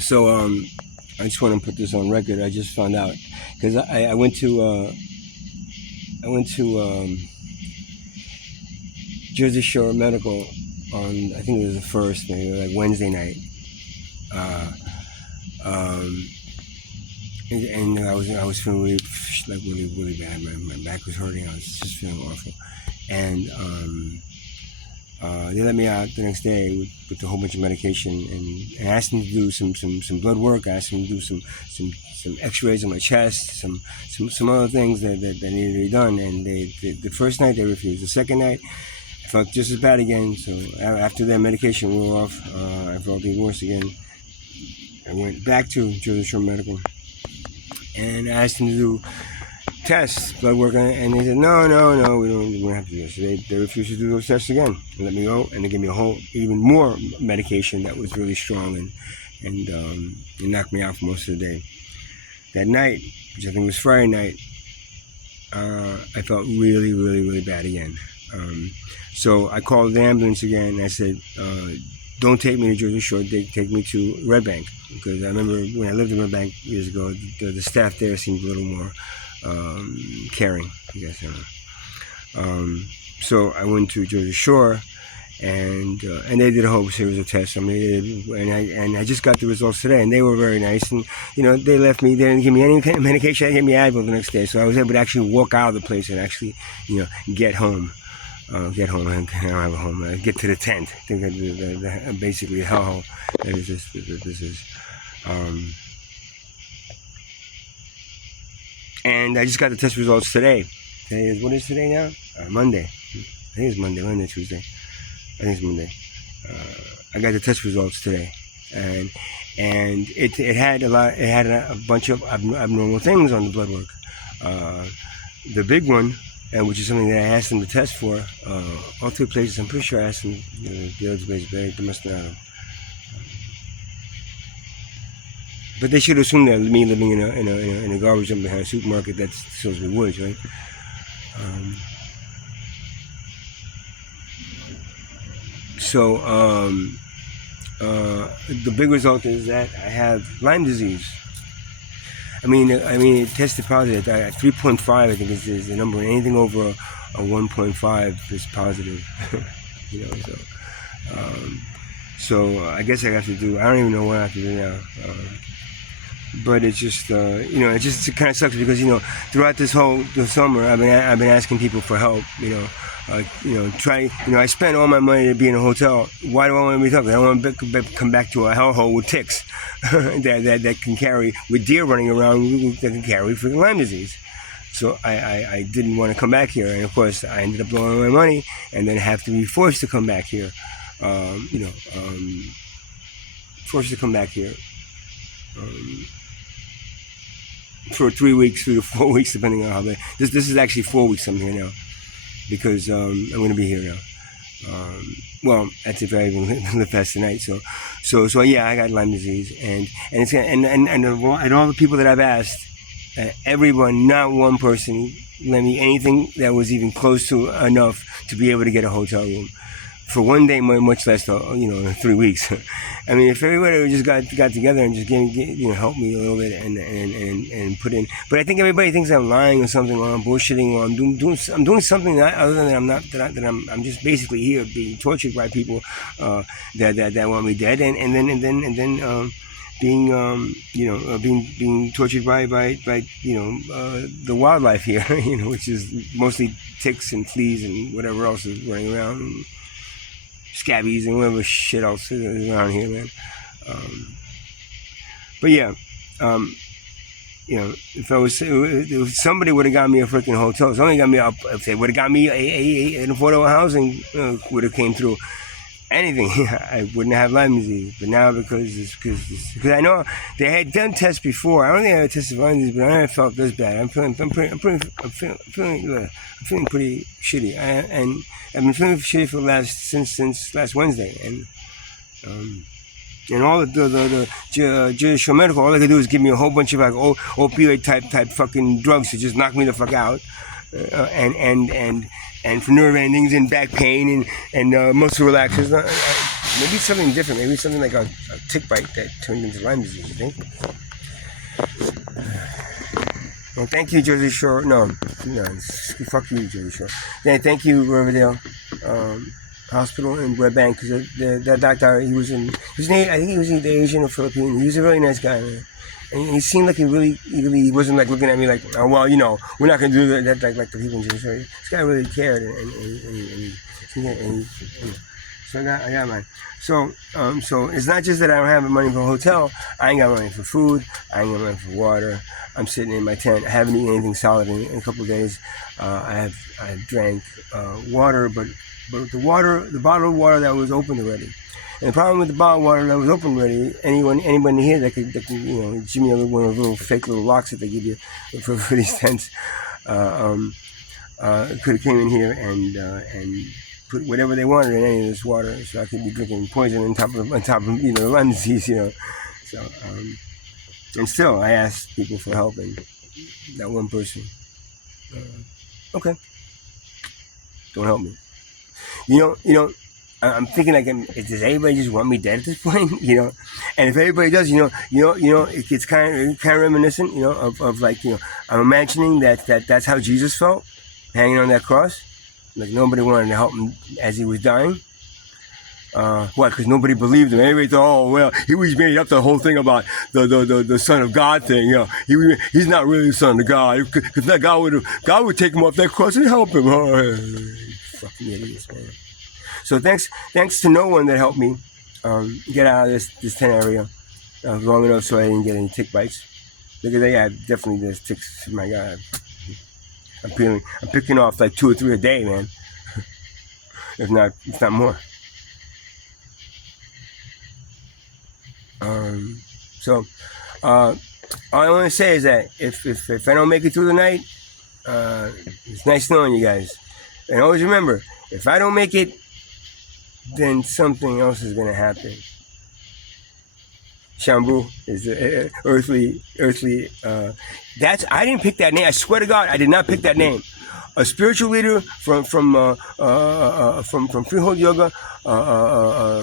So I just want to put this on record. I just found out because I went to Jersey Shore Medical on, I think it was the first, maybe like Wednesday night. Uh, um, and I was feeling really bad. My back was hurting. I was just feeling awful. And they let me out the next day with a whole bunch of medication, and asked me to do some blood work. I asked me to do some X-rays on my chest, some other things that needed to be done. And the first night they refused. The second night I felt just as bad again. So after that medication wore off, I felt even worse again. I went back to Jersey Shore Medical and asked them to do tests, blood work, and they said, no, we don't have to do this. So they refused to do those tests again and let me go, and they gave me a whole, even more medication that was really strong, and it knocked me out for most of the day. That night, which I think was Friday night, I felt really bad again. So I called the ambulance again, and I said, don't take me to Jersey Shore, take me to Red Bank, because I remember when I lived in Red Bank years ago, the staff there seemed a little more caring, I guess. I don't know. So I went to Jersey Shore, and they did a whole series of tests. I mean, and I just got the results today, and they were very nice. And they left me. They didn't give me any kind of medication. They gave me Advil the next day, so I was able to actually walk out of the place and actually, get home. Get home. I don't have a home. Get to the tent. I think that basically the hellhole that is this is. And I just got the test results today. What is today now? Monday. I think it's Monday, Tuesday. I think it's Monday. I got the test results today, and it had a bunch of abnormal things on the blood work. The big one, and which is something that I asked them to test for, all three places. I'm pretty sure I asked them the other places, but they must not have. But they should assume that me living in a garbage dump behind a supermarket that sells me woods, right? So the big result is that I have Lyme disease. I mean, it tested positive. 3.5, I think, is the number. Anything over a 1.5 is positive. So I guess I have to do. I don't even know what I have to do now. But it's just, it kind of sucks because throughout this whole summer, I've been asking people for help. I spent all my money to be in a hotel. Why do I want to be talking? I don't want to come back to a hellhole with ticks that can carry, with deer running around that can carry for Lyme disease. So I didn't want to come back here, and of course I ended up blowing my money, and then have to be forced to come back here. Forced to come back here. For 3 weeks, 3 to 4 weeks, depending on how bad. This is actually 4 weeks I'm here now, because I'm going to be here now. Well, that's if I even live past tonight. So yeah, I got Lyme disease, and all the people that I've asked, everyone, not one person lent me anything that was even close to enough to be able to get a hotel room for one day, much less 3 weeks. I mean, if everybody just got together and just help me a little bit and put in. But I think everybody thinks I'm lying or something, or I'm bullshitting, or I'm doing something other than I'm not, that I'm just basically here being tortured by people that want me dead, and then being tortured by the wildlife here, which is mostly ticks and fleas and whatever else is running around. And scabies and whatever shit else is around here, man. But yeah, if somebody would have got me a freaking hotel, somebody got me if they would have got me an affordable housing, would have came through. Anything, I wouldn't have Lyme disease. But now because I know they had done tests before. I don't think I had tested for Lyme disease, but I never felt this bad. I'm feeling pretty shitty. And I've been feeling shitty since last Wednesday. And all the Jersey Shore Medical, all they could do is give me a whole bunch of like opioid type fucking drugs to just knock me the fuck out. And for nerve endings and back pain and muscle relaxers. Maybe it's something different. Maybe it's something like a tick bite that turned into Lyme disease, you think? Well, thank you, Jersey Shore. No, fuck you, Jersey Shore. Yeah, thank you, Riverdale Hospital in Red Bank, because that doctor, I think he was either Asian or Filipino. He was a really nice guy, man. And he seemed like he wasn't like looking at me like, oh, well, we're not gonna do that like the people in Jersey Shore. This guy really cared, so I got mine. So it's not just that I don't have money for a hotel. I ain't got money for food. I ain't got money for water. I'm sitting in my tent. I haven't eaten anything solid in a couple of days. I have drank water, but the bottle of water that was opened already. And the problem with the bottle of water that was open already, anybody here that could give me one of those little fake little locks that they give you for these tents, could have came in here and put whatever they wanted in any of this water, so I could be drinking poison on top of the Lyme disease, So and still, I asked people for help, and that one person, okay, don't help me. I'm thinking like, does everybody just want me dead at this point? And if everybody does, it gets kind of reminiscent, of like, I'm imagining that's how Jesus felt, hanging on that cross. Like nobody wanted to help him as he was dying. Why? Because nobody believed him. Everybody thought, oh well, he was made up the whole thing about the Son of God thing. He's not really the Son of God. Because God would take him off that cross and help him. Oh, fucking idiots, man. So thanks to no one that helped me get out of this tent area long enough so I didn't get any tick bites. Because definitely there's ticks. My God. I'm picking off like 2 or 3 a day, man. if not more. So all I want to say is that if I don't make it through the night, it's nice knowing you guys. And always remember, if I don't make it, then something else is gonna happen. Shambu is earthly. I didn't pick that name. I swear to God, I did not pick that name. A spiritual leader from Freehold Yoga,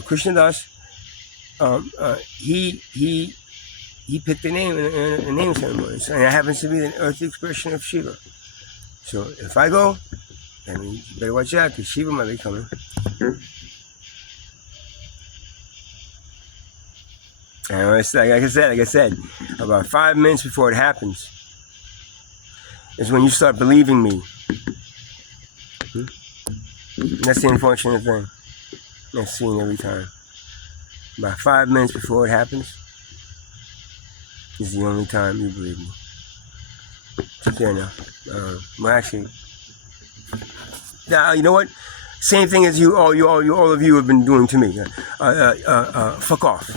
Krishna Das. He picked the name in a name ceremony, and it happens to be an earthly expression of Shiva. So if I go, I mean, you better watch out because Shiva might be coming. And like I said, about 5 minutes before it happens is when you start believing me. That's the unfortunate thing. That's seen every time. About 5 minutes before it happens is the only time you believe me. Take care now. Well, actually, you know what? Same thing as all of you have been doing to me. Fuck off.